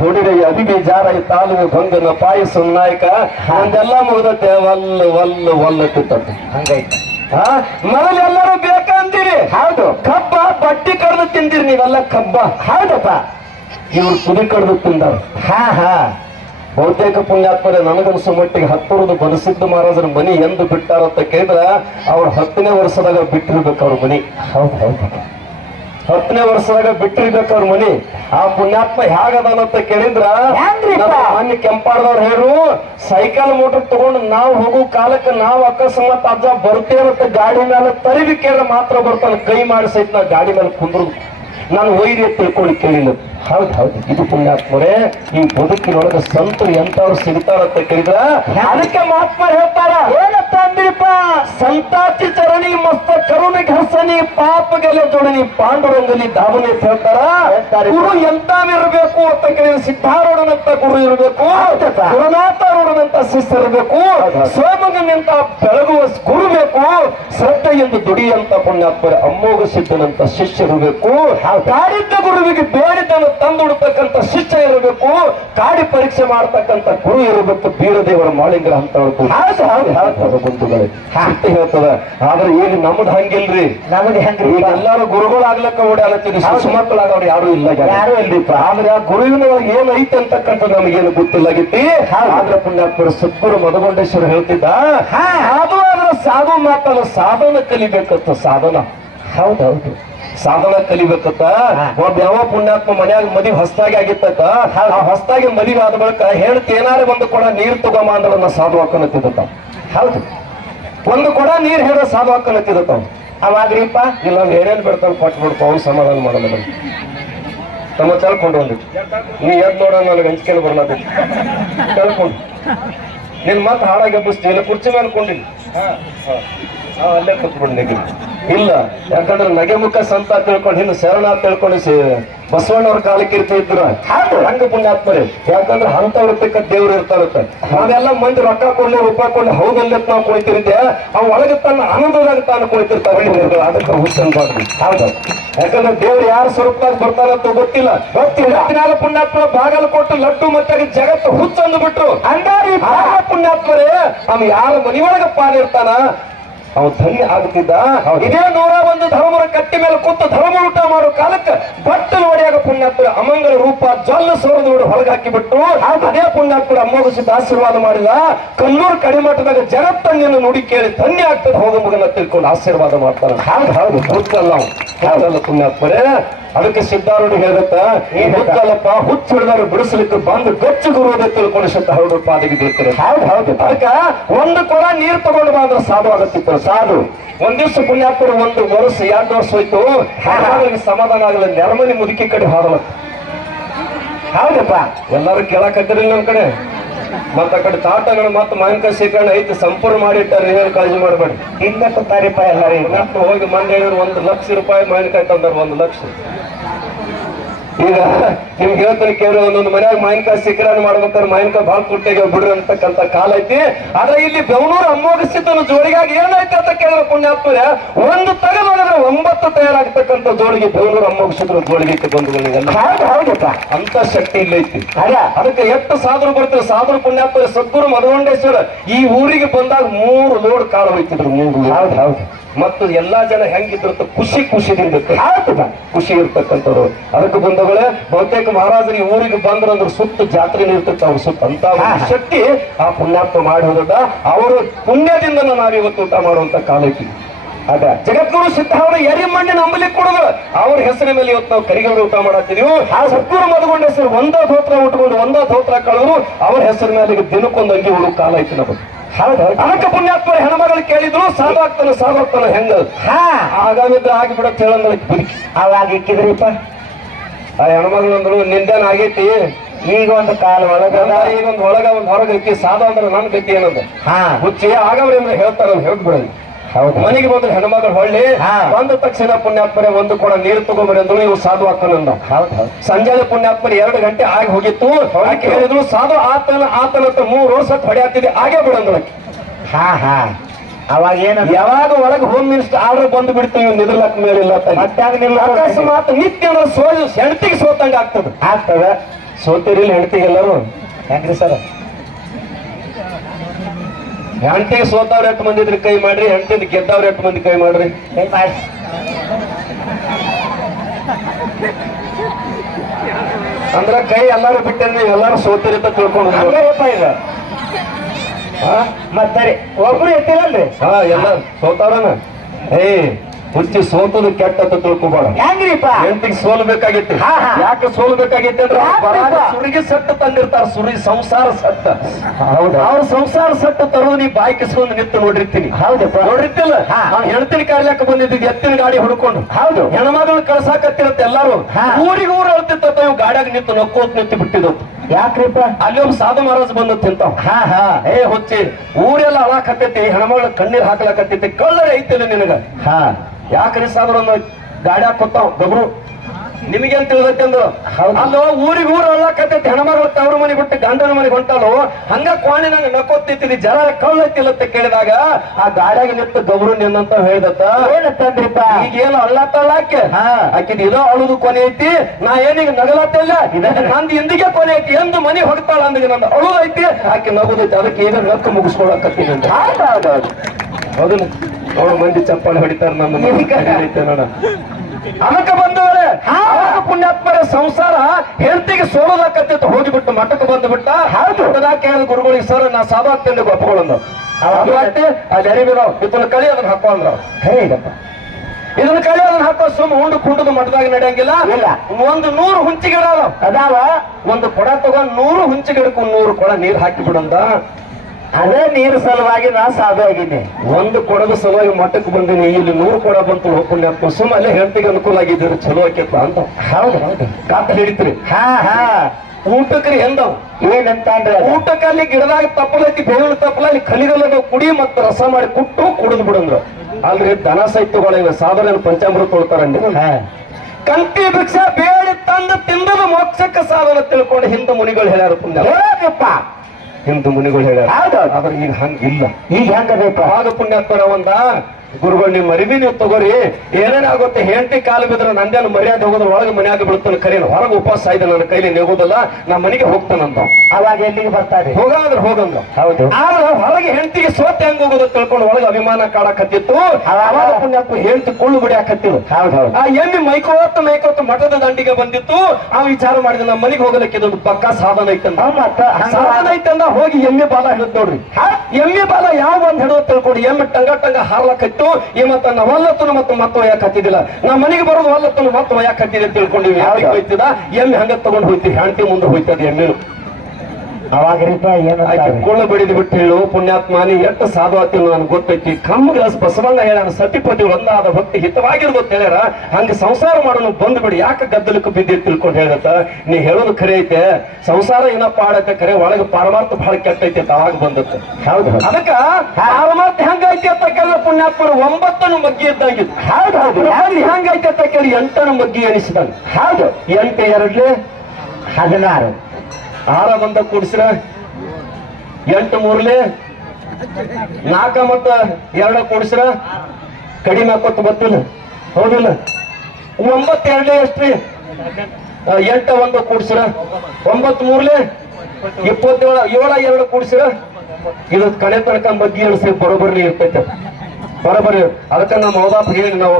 ಹೊಡಿರೆ ಅದಿಗೆ ಜಾರ ತಾಲುವೆ ಭಂಗನ ಪಾಯಸ ನಾಯಕ ಒಂದೆಲ್ಲ ಮುಗ್ದತ್ತೆ ಒಲ್ಲತ್ತಿತ್ತಂತೆ ಹಂಗೈತೆ. ಮೊದಲು ಎಲ್ಲರೂ ಬೇಕಂತೀರಿ. ಹೌದು. ಕಬ್ಬ ಬಟ್ಟಿ ಕಡ್ದು ತಿಂದಿರಿ ನೀವೆಲ್ಲ ಕಬ್ಬ. ಹೌದಪ್ಪ. ಇವ್ರು ಕುದಿ ಕಡ್ದು ತಿಂದಾರ. ಬಹುತೇಕ ಪುಣ್ಯಾತ್ಮರೇ ನನಗನ್ಸೋ ಮಟ್ಟಿಗೆ ಹತ್ತೂರದು ಬನಸಿದ್ದ ಮಹಾರಾಜರ ಮನಿ ಎಂದು ಬಿಟ್ಟಾರಂತ ಕೇಳಿದ್ರ ಅವ್ರು 10ನೇ ವರ್ಷದಾಗ ಬಿಟ್ಟಿರ್ಬೇಕು ಅವ್ರ ಮನಿ. ಹೌದು ಹೌದು. 10ನೇ ವರ್ಷದಾಗ ಬಿಟ್ಟಿರ್ಬೇಕು ಅವ್ರ ಮನಿ. ಆ ಪುಣ್ಯಾತ್ಮ ಹೇಗದಾನಂತ ಕೇಳಿದ್ರ ಮೊನ್ನೆ ಕೆಂಪಾಡದವ್ರು ಹೇಳು ಸೈಕಲ್ ಮೋಟರ್ ತಗೊಂಡು ನಾವು ಹೋಗೋ ಕಾಲಕ್ಕೆ ನಾವು ಅಕಸ್ಮಾತ್ ಅಜ್ಜ ಬರ್ತೇವಂತ ಗಾಡಿ ಮೇಲೆ ತರಿವಿ ಕೇಳಿದ್ರೆ ಮಾತ್ರ ಬರ್ತಾನೆ. ಕೈ ಮಾಡಿ ಸಹಿತ ನಾ ಗಾಡಿ ಮೇಲೆ ಕುಂದ್ರು ನಾನು ಒಯ್ರಿ ತಿಳ್ಕೊಳ್ಳಿ ಕೇಳಿಲ್ಲ. ಹೌದು ಹೌದು. ಇದು ಪುಣ್ಯಾತ್ಮರೇ ಈ ಬದುಕಿನೊಳಗೆ ಸಂತರು ಎಂತವ್ರು ಸಿಗ್ತಾರಂತ ಕೇಳಿದ್ರ ಅದಕ್ಕೆ ಮಹಾತ್ಮ ಹೇಳ್ತಾರ ಏನಂತ ಅಂದ್ರಿಪ್ಪ. ಸಂತಾತಿ ಚರಣಿ ಮಸ್ತ ಕರುಣಿ ಘರ್ಸನಿ ಪಾಪಗೆಲೆ ಜೋಡನಿ ಪಾಂಡುರಂಗಲಿ ಧಾವನೆ ಅಂತ ಹೇಳ್ತಾರ. ಗುರು ಎಂತಾವಿರ್ಬೇಕು ಅಂತ ಕೇಳಿದ್ರೆ ಸಿದ್ಧಾರೂಢನಂತ ಗುರು ಇರಬೇಕು, ಗುರುನಾಥರೂಢನಂತ ಶಿಷ್ಯ ಇರಬೇಕು, ಸೋಮಗನಿಂತ ಬೆಳಗುವ ಗುರು ಬೇಕು, ಶ್ರದ್ಧೆಯಿಂದ ದುಡಿಯಂತ ಪುಣ್ಯಾತ್ಮರ ಅಮ್ಮೋಗ ಸಿದ್ಧನಂತ ಶಿಷ್ಯ ಇರಬೇಕು, ಕಾಡಿದ್ದ ಗುರುವಿಗೆ ಬೇಡಿದ್ದನ್ನು ತಂದುಡ್ತಕ್ಕಂಥ ಶಿಷ್ಯ ಇರಬೇಕು, ಕಾಡಿ ಪರೀಕ್ಷೆ ಮಾಡ್ತಕ್ಕಂಥ ಗುರು ಇರಬೇಕು, ಬೀರದೇವರ ಮಾಳಿಂಗರ ಅಂತ ಬಂಧುಗಳೇ ಹೇಳ್ತದ. ಆದ್ರೆ ಈಗ ನಮ್ದು ಹಂಗಿಲ್ರಿ. ನಮಗೆ ಹೆಂಗ್ರಿ ಈಗ ಎಲ್ಲಾರು ಗುರುಗಳಾಗ್ಲಕ್ಕ ಓಡಾಡ್ತೀವಿ, ಶಿಶು ಮಕ್ಕಳಾಗವ್ರು ಯಾರು ಇಲ್ಲ, ಯಾರು ಇಲ್ರಿಪ್ಪ. ಆದ್ರೆ ಆ ಗುರುವಿನ ಏನ್ ಐತೆ ಅಂತಕ್ಕಂಥ ನಮಗೇನು ಗೊತ್ತಿಲ್ಲಾಗಿತ್ತಿ. ಆದ್ರೆ ಪುಣ್ಯಾತ್ಮರ ಸದ್ಗುರು ಮಧುಗೊಂಡೇಶ್ವರ ಹೇಳ್ತಿದ್ದ ಅದು ಆದ್ರೆ ಸಾಧು ಮಾತಲ್ಲ, ಸಾಧನ ಕಲಿಬೇಕಂತ ಸಾಧನ. ಹೌದೌದು. ಸಾಧನ ಕಲಿಬೇಕತ್ತ. ಒಬ್ಬ ಯಾವ ಪುಣ್ಯಾತ್ಮ ಮನ್ಯಾಗ ಮದುವೆ ಹೊಸದಾಗಿ ಆಗಿತ್ತ. ಆ ಹೊಸದಾಗಿ ಮದುವೆ ಆದ ಬಳಿಕ ಹೇಳ್ತಿ ಏನಾರು ಒಂದು ಕೊಡ ನೀರು ತಗೊಂಬ ಅಂದ್ರೆ ಸಾಧು ಹಾಕನತ್ತಿದತ್ತ. ಹೌದು. ಒಂದು ಕೊಡ ನೀರ್ ಹೇಳ ಸಾಧು ಹಾಕನತ್ತಿದತ್ತ. ಅವಾಗ್ರಿಪ್ಪ ಇಲ್ಲ ಏನೇನ್ ಬಿಡ್ತಾನೆ ಕೊಟ್ಟು ಬಿಡ್ಪ ಅವ್ನು ಸಮಾಧಾನ ಮಾಡಲ್ಲ. ತಮ್ಮ ತಿಳ್ಕೊಂಡು ಒಂದಿಟ್ಟು ನೀ ಎದ್ ನೋಡ ನನಗೆ ಹಂಚಿಕೆಲ್ಲ ಬರ್ಲಾದ ತಿಳ್ಕೊಂಡು ನಿನ್ ಮತ್ ಹಾಡಾಗಿ ಎಬ್ಬಿಸ್ತೀವಿ. ಇಲ್ಲ ಕುರ್ಚಿ ಮೇಲೆ ಕೊಂಡಿಲ್ಲ ಅಲ್ಲೇ ಕೂತ್ಬಿಡ್ ನೆಗಿ ಇಲ್ಲ. ಯಾಕಂದ್ರೆ ನಗೆ ಮುಖ ಸಂತ ತಿಳ್ಕೊಂಡು ಹಿಂದೆ ಶರಣ ತಿಳ್ಕೊಂಡು ಬಸವಣ್ಣವ್ರ ಕಾಲಕ್ಕೆ ಇರ್ತಿದ್ರು ಹಂಗ ಪುಣ್ಯಾತ್ಮರೇ. ಯಾಕಂದ್ರೆ ಅಂತ ವೃತ್ತಕ್ಕ ದೇವ್ರು ಇರ್ತಾರತ್ತ. ನಾವೆಲ್ಲ ಮಂದಿ ರೊಕ್ಕ ಕೊಡ್ಲಿ ರೂಪಾಯಿ ಕೊಡ್ಲಿ ಹೌದಲ್ಲೇ ನಾವು ಕುಳಿತಿರ್ದೆ ಅವ್ ಒಳಗೆ ತನ್ನ ಆನಂದದಾಗ ತಾನು ಕುಳಿತಿರ್ತಾರೆ. ಅದಕ್ಕೆ ಹುಚ್ಚನ್ಬಾರ್ದು. ಹೌದು. ಯಾಕಂದ್ರೆ ದೇವ್ರು ಯಾರ ಸ್ವರೂಪದಾಗ ಬರ್ತಾರಂತ ಗೊತ್ತಿಲ್ಲ. ಪುಣ್ಯಾತ್ಮ ಬಾಗಲಕೋಟೆ ಲಡ್ಡು ಮತ್ತೆ ಜಗತ್ತು ಹುಚ್ಚಂದು ಬಿಟ್ರು ಹಂಗಾರಿ ಪುಣ್ಯಾತ್ಮರೇ ಅವ್ ಯಾರ ಮನಿಯೊಳಗೆ ಪಾಲಿರ್ತಾನ ಅವ್ ಧನ್ಯ ಆಗುತ್ತಿದ್ದ. ಇದೇ 101 ಧರ್ಮರ ಕಟ್ಟಿ ಮೇಲೆ ಕೂತು ಧರ್ಮ ಊಟ ಮಾಡೋ ಕಾಲಕ್ಕೆ ಬಟ್ಟಲು ಹೊಡೆಯಾಗ ಪುಣ್ಯಾತ್ಮರ ಅಮಂಗಲ ರೂಪ ಜಲ್ಲ ಸೋರದು ನೋಡಿ ಹೊರಗೆ ಹಾಕಿಬಿಟ್ಟು ಅದೇ ಪುಣ್ಯಾತ್ಮರ ಅಮ್ಮೋಗಿಸಿದ ಆಶೀರ್ವಾದ ಮಾಡಿದ. ಕಲ್ಲೂರು ಕಡಿಮಠದಾಗ ಜಗತ್ತನ್ನೇನು ನುಡಿ ಕೇಳಿ ಧನ್ಯ ಆಗ್ತದೆ ಹೋಗ ಮಗನ ತಿಳ್ಕೊಂಡು ಆಶೀರ್ವಾದ ಮಾಡ್ತಾನೆ. ಹೌದು ಹುಚ್ಚಲ್ಲ ನಾವು, ಹೌದಲ್ಲ ಪುಣ್ಯಾತ್ಮರೇ. ಅದಕ್ಕೆ ಸಿದ್ಧಾರೂಢ ಹೇಳತ್ತ ಈ ಹುಚ್ಚಲ್ಲಪ್ಪ ಹುಚ್ಚ ಹಿಡಿದಾರು ಬಿಡಿಸ್ಲಿಕ್ಕೆ ಬಂದು ಗಚ್ಚು ಗುರುವುದೇ ತಿಳ್ಕೊಂಡು ಸಿದ್ಧಾರೂಢ ಪಾದಿಗೆ ಬೀಳ್ತಾರೆ. ಹೌದು. ಅದಕ್ಕ ಒಂದು ಕೊಡ ನೀರು ತಗೊಂಡು ಬಂದ್ರೆ ಸಾಧು ಆಗತ್ತಿತ್ತು. ಸಾಧು ಒಂದ್ ದಿವ್ಸ ಪುಣ್ಯಾತ್ಮರು 1 ವರ್ಷ 2 ವರ್ಷ ಹೋಯ್ತು. ಹಾಗಾಗಿ ಸಮಾಧಾನ ಆಗಲ್ಲ. ನೆರಮನಿ ಮುದುಕಿ ಕಡೆ ಹಾಡಲ್ಲ. ಹೌದಪ್ಪ ಎಲ್ಲಾರು ಕೇಳಕತ್ತಿರಲಿಲ್ಲ ನಮ್ ಕಡೆ. ಮತ್ತ ಆ ಕಡೆ ತಾಟಗಳು ಮತ್ತೆ ಮಾವಿನಕಾಯಿ ಶೇಖರಣೆ ಐತಿ ಸಂಪೂರ್ಣ ಮಾಡಿಟ್ಟಾರೆ. ಏನು ಕಾಳಜಿ ಮಾಡಬೇಡಿ. ಹಿಂಗತ್ತಾರಿಪ್ಪ ಎಲ್ಲರೂ ಹೋಗಿ ಮಂದಿ ಹೇಳಿದ್ರು 1 ಲಕ್ಷ ರೂಪಾಯಿ ಮಾವಿನಕಾಯಿ ತಂದಾರ. 1 ಲಕ್ಷ. ಈಗ ನಿಮ್ಗೆ ಹೇಳ್ತಾನೆ ಕೇಳಿ ಒಂದೊಂದು ಮನ್ಯಾಗ ಮಾವಿನಕಾಯಿ ಶಿಖರಣೆ ಮಾಡ್ಬೇಕಾದ್ರೆ ಮಾವಿನಕಾಯಿ ಭಾಳ ತುಟ್ಟಿಗೆ ಬಿಡ್ರಿ ಅಂತಕ್ಕಂಥ ಕಾಲ ಐತಿ. ಆದ್ರೆ ಇಲ್ಲಿ ಬೆವನೂರು ಅಮ್ಮೋಗಿಸಿದ್ದನ್ನು ಜೋಡಿಗಾಗಿ ಏನಾಯ್ತು ಅಂತ ಕೇಳಿದ್ರೆ ಪುಣ್ಯಾತ್ಮರ ಒಂದು ತಗದೊಳದ್ರೆ 9 ತಯಾರಾಗ್ತಕ್ಕಂಥ ಜೋಡಿಗೆ ಬೆವನೂರು ಅಮ್ಮೋಗಿಸಿದ್ರು ಜೋಡಿಗೆ ಬಂಧುಗಳಿಗೆಲ್ಲ. ಹೌದಪ್ಪ ಅಂತ ಶಕ್ತಿ ಇಲ್ಲ ಐತಿ. ಅದಕ್ಕೆ ಎಷ್ಟು ಸಾಧರು ಬರ್ತಾರೆ. ಸಾಧರು ಪುಣ್ಯಾತ್ಮರ ಸದ್ಗುರು ಮಧುಗೊಂಡೇಶ್ವರ ಈ ಊರಿಗೆ ಬಂದಾಗ 3 ಲೋಡ್ ಕಾಳು ಹೋಯ್ತಿದ್ರು. 3 ಹೌದು. ಮತ್ತು ಎಲ್ಲಾ ಜನ ಹೆಂಗಿದ್ರು ಖುಷಿದಿಂದ ಖುಷಿ ಇರ್ತಕ್ಕಂಥವ್ರು. ಅದಕ್ಕೆ ಬಂದಗಳೇ ಬಹುತೇಕ ಮಹಾರಾಜರಿಗೆ ಊರಿಗೆ ಬಂದ್ರಂದ್ರೆ ಸುತ್ತ ಜಾತ್ರೆ ಇರ್ತೈತೆ. ಅವ್ರ ಸುತ್ತ ಅಂತ ಶಕ್ತಿ ಆ ಪುಣ್ಯಾತ್ಮ ಮಾಡಿ ಹೋದ. ಅವರು ಪುಣ್ಯದಿಂದ ನಾವು ಇವತ್ತು ಊಟ ಮಾಡುವಂತ ಕಾಲ ಐತಿ. ಅದ ಜಗದ್ಗುರು ಸಿದ್ಧಾರೂಢ ಎರಿ ಮಣ್ಣಿನ ಅಂಬಲಿಕ್ಕೆ ಕೊಡುದು ಅವ್ರ ಹೆಸರಿನ ಮೇಲೆ ಇವತ್ತು ನಾವು ಕರಿಗೌಡ ಊಟ ಮಾಡತ್ತೀವಿ. ಆ ಸದ್ಗುರು ಮಧುಗೊಂಡೇಶ್ವರ ಒಂದ ಧೋತ್ರ ಉಟ್ಕೊಂಡು ಒಂದ ಧೋತ್ರ ಕಳೆದ್ರು ಅವ್ರ ಹೆಸರ ಮೇಲೆ ದಿನಕ್ಕೊಂದು ಅಂಗಿ ಹುಡುಗ ಕಾಲ ಐತಿ ನಮಗೆ. ಅದಕ್ಕೆ ಪುಣ್ಯಾತ್ಮರ ಹೆಣ್ಮಗಳು ಕೇಳಿದ್ರು ಸಾಧು ಆಗ್ತಾನೆ ಹೆಂಗ ಆಗಾಮಿದ್ರೆ ಆಗಿಬಿಡತ್ ಹೇಳಂದ್ರೆ ಬದುಕಿ ಅವಾಗ ಇಕ್ಕಿದ್ರಿಪ್ಪ. ಆ ಹೆಣ್ಮಗಳಂದ್ರು ನಿಂದೇನ ಆಗೈತಿ ಈಗ ಒಂದು ಕಾಲ ಒಳಗದ ಈಗ ಒಂದು ಒಳಗ ಒಂದು ಹೊರಗೆ ಐತಿ. ಸಾಧು ಅಂದ್ರೆ ನನ್ನ ಗತಿ ಏನಂದ ಹುಚ್ಚಿ ಆಗವ್ರಿಂದ ಹೇಳ್ತಾರ ಹೇಳ್ಬಿಡೋದು. ಹೌದು. ಮನೆಗೆ ಬಂದ್ರೆ ಹೆಣ್ಮಗಳು ಹೊಳ್ಳಿ ಬಂದ ತಕ್ಷಣ ಪುಣ್ಯಾತ್ಮರೆ 1 ಕೊಡ ನೀರು ತಗೊಂಬರಿ ಅಂದ್ರು ಇವು ಸಾಧು ಹಾಕನಂದ. ಸಂಜೆ ಪುಣ್ಯಾತ್ಮರೆ 2 ಗಂಟೆ ಆಗಿ ಹೋಗಿತ್ತು. ಆಕೆ ಹೇಳಿದ್ರು ಸಾಧು ಆತನಂತ 3 ವರ್ಷ ಹೊಡೆಯಾತಿದ್ದೆ ಆಗೇ ಬಿಡಂದಳಕ್ಕೆ. ಅವಾಗ ಏನ ಯಾವಾಗ ಒಳಗೆ ಹೋಮ್ ಮಿನಿಸ್ಟರ್ ಆರ್ಡರ್ ಬಂದು ಬಿಡ್ತು ಇವ್ ನಿದ್ರಲಕ್ ಮೇಲಿಲ್ಲ. ಮತ್ತೆ ಅಕಸ್ಮಾತ್ ನಿತ್ಯ ಹೆಂಡತಿಗೆ ಸೋತಂಗ ಆಗ್ತದೆ. ಸೋತಿರಿಲ್ಲ ಹೆಂಡತಿಗೆಲ್ಲರೂ ಹೆಂಗ್ರಿ ಸರ್ ಹೆಂಡತಿಗೆ ಸೋತವ್ರ ಎಷ್ಟು ಮಂದಿ ಇದ್ರಿ ಕೈ ಮಾಡ್ರಿ, ಹೆಂಡತಿನ ಗೆದ್ದವ್ರ ಎಷ್ಟು ಮಂದಿ ಕೈ ಮಾಡ್ರಿ. ಕೈ ಮಾಡಿ ಅಂದ್ರ ಕೈ ಎಲ್ಲಾರು ಬಿಟ್ಟರೆ ನೀವು ಎಲ್ಲಾರು ಸೋತಿರಿತ ತಿಳ್ಕೊಂಡು ಹಂಗಾರಪ್ಪ ಇದು ಮತ್ತೆ ಒಬ್ರು ಎತ್ತಿರಲ್ರಿ. ಹಾ ಎಲ್ಲ ಸೋತಾರನ. ಹುಚ್ಚಿ ಸೋತದು ಕೆಟ್ಟ ಅಂತ ತಿಳ್ಕೊಬೇಡ. ಹೆಂಗ್ರಿಪ್ಪ ಹೆಂಡತಿಗೆ ಸೋಲ್ಬೇಕಾಗಿತ್ತು. ಹಾ, ಹಾ. ಯಾಕೆ ಸೋಲ್ಬೇಕಾಗಿತ್ತು ಅಂದ್ರೆ ಯಾಕಪ್ಪ? ಸುರಿಗೆ ಸಟ್ಟು ತಂದಿರ್ತಾರ, ಸುರಿ ಸಂಸಾರ ಸಟ್ಟ. ಹೌದು ಅವ್ರ ಸಂಸಾರ ಸಟ್ಟು ತರೋದು ನೀ ಬಾಯಿ ಕಿಸ್ಕೊಂಡು ನಿಂತು ನೋಡಿರ್ತೀನಿ. ಹೌದಪ್ಪ ನೋಡಿರ್ತಿಲ್ಲ. ಹಾ. ನಾವು ಹೆಣ್ತಿನ ಕಾರ್ಯಕ್ಕೆ ಬಂದಿದ್ದು ಎತ್ತಿನ ಗಾಡಿ ಹುಡ್ಕೊಂಡು. ಹೌದು ಹೆಣ್ಮಗಳು ಕಳ್ಸಾಕತ್ತಿರತ್ತೆ ಎಲ್ಲಾರು. ಹಾ. ಊರಿಗೆ ಊರು ಅಳ್ತಿತ್ತ ಇವ್ ಗಾಡಿಯಾಗ ನಿಂತು ನಕ್ಕೋತ್ ನಿಂತು ಬಿಟ್ಟಿದ್ದು. ಯಾಕ್ರಿಪ್ಪ ಅಲ್ಲಿ ಒಬ್ಬ ಸಾಧು ಮಹಾರಾಜ್ ಬಂದು ತಿಂತಾವ. ಹಾ ಹಾ ಹುಚ್ಚಿ ಊರೆಲ್ಲ ಅಳಾಕತ್ತೈತಿ, ಹೆಣ್ಮಗಳ ಕಣ್ಣೀರ್ ಹಾಕ್ಲಾಕತ್ತೈತಿ, ಕಳ್ಳರ ಐತಿಲ್ಲ ನಿನಗ. ಹಾ ಯಾಕ್ರಿ ಸಾಧನ ಗಾಡಿ ಹಾಕೋತಾವ ಗಬ್ರು ನಿಮಗೇನ್ ತಿಳಿದೈತೆ ಅಂದ್ರು. ಅಲ್ಲೋ ಊರಿಗೆ ಊರು ಅಳ್ಳಾಕತ್ತೈತಿ, ಹೆಣ್ಮಗಳು ತವ್ರ ಮನೆ ಬಿಟ್ಟು ಗಂಡನ ಮನೆಗೆ ಹೊಂಟಲು. ಹಂಗ ಕೋಣೆ ನಂಗೆ ನಕ್ಕೋತಿದ್ದಿ, ಜರ ಕಳ್ಳೈತಿಲ್ಲ ಅಂತ ಕೇಳಿದಾಗ ಆ ಗಾಡಿಯಾಗ ನಿಂತು ಗಬ್ರು ನಿನ್ನಂತ ಹೇಳಿದತ್ತ. ಏನಂತಂದ್ರಿಪ್ಪ ಈಗೇನು ಅಳ್ಳಾಕೆ ಆಕಿದ್ ಇದೋ ಅಳುದು ಕೊನೆ ಐತಿ, ನಾ ಏನೀಗ ನಗಲತ್ತಿಲ್ಲ, ನಂದು ಇಂದಿಗೆ ಕೊನೆ ಐತಿ ಎಂದು ಮನೆ ಹೋಗ್ತಾಳ ಅಂದಿಗೆ ನಂದು ಅಳುದು ಐತಿ, ಆಕೆ ನಗುದೈತಿ, ಅದಕ್ಕೆ ಈಗ ನಕ್ಕು ಮುಗಿಸ್ಕೊಳಕತ್ತೀನಿ ಅಂತ. ಹೌದೌದೌದು ಹೌದು ನೋಡು ಮಂದಿ ಚಪ್ಪಾಳೆ ಹೊಡಿತಾರ ನನ್ನ ಐತೆ ನೋಡ. ಅದಕ್ಕೆ ಬಂದವರೇ ಪುಣ್ಯಾತ್ಮರ ಸಂಸಾರ ಹೆಂಡತಿಗೆ ಸೋಲೋದಾಕತ್ತಿತ್ತು, ಹೋಗಿಬಿಟ್ಟು ಮಠಕ್ಕೆ ಬಂದ್ಬಿಟ್ಟ. ಕೇಳಿದ ಗುರುಗಳಿಗೆ ಸರ್ ನಾ ಸಾಧು ಆಗ್ತೇನೆ ಒಪ್ಕೊಳ್ಳಂದು ಅಲ್ಲಿ ಅರಿವಿರೋ ಇದನ್ನ ಕಲಿ ಅದನ್ನ ಹಾಕೊಂಡ್ರ ಖರೆ ಇದಪ್ಪ ಇದನ್ನ ಕಲಿ ಅದನ್ನ ಹಾಕೋ ಸುಮ್ ಉಂಡು ಕುಂಡದು ಮಠದಾಗ ನಡೆಯಂಗಿಲ್ಲ. ಇಲ್ಲ ಒಂದು 100 ಹುಂಚಿಗಿಡ ಅದಾವ, ಒಂದು ಕೊಡ ತಗೊಂಡ್ 100 ಹುಂಚಿಗಿಡಕ್ಕೂ 100 ಕೊಡ ನೀರ್ ಹಾಕಿ ಬಿಡಂದ. ಅದೇ ನೀರು ಸಲುವಾಗಿ ನಾ ಸಾಧು ಆಗಿದ್ದೆ. ಒಂದು ಕೊಡದ ಸಲುವಾಗಿ ಮಠಕ್ಕೆ ಬಂದಿನಿ, ಇಲ್ಲಿ 100 ಕೊಡ ಬಂತು ಪುಣ್ಯಾತ್ಮ. ಸುಮ್ಮ ಅಲ್ಲೇ ಹೆಂಡತಿಗೆ ಅನುಕೂಲ ಆಗಿದ್ದೀರಿ, ಚಲೋ ಆಕೇಪ ಅಂತ. ಹೌದು ಹೌದು ಕಾತ ಹಿಡಿತ್ರಿ. ಹಾ ಹಾ ಊಟಕ್ರಿ ಎಂದವ್ ಏನಂತಾನ್ರಿ ಊಟಕ್ಕಲ್ಲಿ ಗಿಡದಾಗ ತಪ್ಪಲೈತಿ, ಬೇವಿನ ತಪ್ಪಲ ಅಲ್ಲಿ ಕಲಿಗಲ್ಲ ಕುಡಿ ಮತ್ತು ರಸ ಮಾಡಿ ಕುಟ್ಟು ಕುಡಿದು ಬಿಡಂದ್ರು. ಅಲ್ರಿ ದನ ಸೈತುಗಳ ಸಾಧಾರಣ ಪಂಚಾಮೃತ ತೊಳ್ತಾರಂడి. ಕಂತಿ ಭಿಕ್ಷ ಬೇಡಿ ತಂದು ತಿಂದದ ಮೋಕ್ಷಕ್ಕೆ ಸಾಧನ ತಿಳ್ಕೊಂಡು ಹಿಂದೂ ಮುನಿಗಳು ಹೇಳ್ಯಾರ. ಪುಣ್ಯಪ್ಪ ಹಿಂದೂ ಮುನಿಗಳು ಹೇಳ್ಯಾರ. ಆದ್ರೆ ಈಗ ಹಂಗಿಲ್ಲ. ಈಗ ಹೆಂಗದಪ್ಪ ಆಗ ಪುಣ್ಯಾತ್ಮರ ಒಂದ ಗುರುಗಳು ನೀವು ಮರಿವಿ ನೀವು ತಗೋರಿ, ಏನೇನಾಗುತ್ತೆ ಹೆಂಡತಿ ಕಾಲು ಬಿದ್ರೆ ನಂದೇನು ಮರ್ಯಾದೆ ಹೋಗೋದ್ರ ಒಳಗೆ ಮನ್ಯಾಗ ಬೀಳ್ತಾನೆ, ಕರೀನ ಹೊರಗೆ ಉಪವಾಸ ಇದೆ, ನನ್ನ ಕೈಲಿ ನೆಗೋದಲ್ಲ, ನಾ ಮನೆಗೆ ಹೋಗ್ತಾನಂತ. ಅವಾಗ ಎಲ್ಲಿಗೆ ಬರ್ತಾರೆ ಹೋಗಾದ್ರೆ ಹೋಗಂದ್ರು. ಹೌದು ಆದ್ರೆ ಹೊರಗೆ ಹೆಂಡತಿಗೆ ಸೋತೆ ಹೆಂಗ್ ಹೋಗೋದು ತಿಳ್ಕೊಂಡು ಒಳಗೆ ಅಭಿಮಾನ ಕಾಡಕತ್ತಿತ್ತು. ಅವಾಗ ಪುಣ್ಯಾತ್ಮ ಹೆಂಡತಿ ಕುಳ್ಳು ಬಿಡಿ ಹಾಕತ್ತಿರು. ಹೌದೌದು ಆ ಎಮ್ಮೆ ಮೈಕೋತ್ತು ಮಠದ ದಂಡಿಗೆ ಬಂದಿತ್ತು. ಆ ವಿಚಾರ ಮಾಡಿದ ನಮ್ಮ ಮನೆಗೆ ಹೋಗಲಿಕ್ಕೆ ಇದೊಂದು ಪಕ್ಕ ಸಾಧನ ಐತಂದ. ಸಾಧನ ಐತಂದ ಹೋಗಿ ಎಮ್ಮೆ ಬಾಲ ಹಿಡಿದ್ ನೋಡ್ರಿ. ಎಮ್ಮೆ ಬಾಲ ಯಾವ ಒಂದ್ ಹಿಡಿದು ತಿಳ್ಕೊಂಡು ಎಮ್ಮೆ ಟಂಗ ಹಾರ್ಲಕತ್ತು. ಈ ಮತ್ತ ನಾ ಹೊಲ್ಲತ್ತನು ಮತ್ತೆ ಒಯ್ಯಾಕ್ ಹತ್ತಿದಿಲ್ಲ, ನಾ ಮನೆಗೆ ಬರೋದು ಹೊಲ್ಲತ್ತನು ಮತ್ತೆ ಒಯ್ಯಾಕ್ ಹತ್ತಿದೆ ತಿಳ್ಕೊಂಡಿವಿ. ಯಾರಿಗೆ ಹೋಯ್ತಿದ ಎಮ್ಮೆ ಹಂಗ ತಗೊಂಡು ಹೋಯ್ತಿ, ಹೆಂಡತಿ ಮುಂದೆ ಹೋಯ್ತದ ಎಮ್ಮೆನು. ಅವಾಗ್ರಿಪ್ಪ ಏನು ಕೊಳ್ಳ ಬಡಿದು ಬಿಟ್ಟು ಹೇಳು ಪುಣ್ಯಾತ್ಮ, ನೀ ಎಷ್ಟು ಸಾಧು ಆತಿ ನನ್ಗೆ ಗೊತ್ತೈತಿ. ಕಮ್ಮಗೆ ಬಸವಣ್ಣ ಹೇಳ್ಯಾನ, ಸತಿಪತಿ ಒಂದಾದ ಭಕ್ತಿ ಹಿತವಾಗಿರ್ಬೋದು ಹೇಳ್ಯಾರ. ಹಂಗ ಸಂಸಾರ ಮಾಡೋನು ಬಂದು ಬಿಡಿ, ಯಾಕೆ ಗದ್ದಲಕ್ಕೆ ಬಿದ್ದಿ ತಿಳ್ಕೊಂಡು ಹೇಳತ್ತ. ನೀ ಹೇಳೋದು ಖರೆ ಐತೆ, ಸಂಸಾರ ಏನಪ್ಪ ಆಡತ್ತೆ ಖರೆ, ಒಳಗೆ ಪಾರಮಾರ್ಥ ಬಹಳ ಕೆಟ್ಟೈತೆ ಅಂತ ಅವಾಗ ಬಂದತ್ತೆ. ಹೌದು ಅದಕ್ಕ ಪಾರಮಾರ್ಥ ಹೆಂಗೈತಿ ಅಂತ ಕೇಳಿದ್ರೆ ಪುಣ್ಯಾತ್ಮರು 9 ಮಗ್ಗಿ ಇದ್ದಂಗಿತ್ತು. ಹೌದು ಹೆಂಗೈತಿ ಅಂತ ಕೇಳಿ 8 ಮಗ್ಗಿ ಎನಿಸಿದಂಗ. ಹೌದು 8 2 16 6 ಬಂದ ಕೂಡಿಸ್ರ 8 3 4 ಮತ್ತ 2 ಕೂಡಿಸ್ರ ಕಡಿಮೆ ಹಾಕೋತ್ ಗೊತ್ತಿಲ್ಲ, ಹೌದಿಲ್ಲ? 9 2 ಎಷ್ಟ್ರಿ? 8 1 ಕೂಡಿಸ್ರ 9 3 27 7 2 ಕೂಡಿಸ್ರ ಇದು ಕಡೆ ತನಕ ಬಗ್ಗೆ ಎಣಿಸಿ ಬರೋಬ್ಬರಿ ಇರ್ತೈತೆ. ಬರೋಬ್ಬರಿ ಅದಕ್ಕೆ ನಮ್ಮ ಹೌದಾಪ ಹೇಳಿ ನಾವು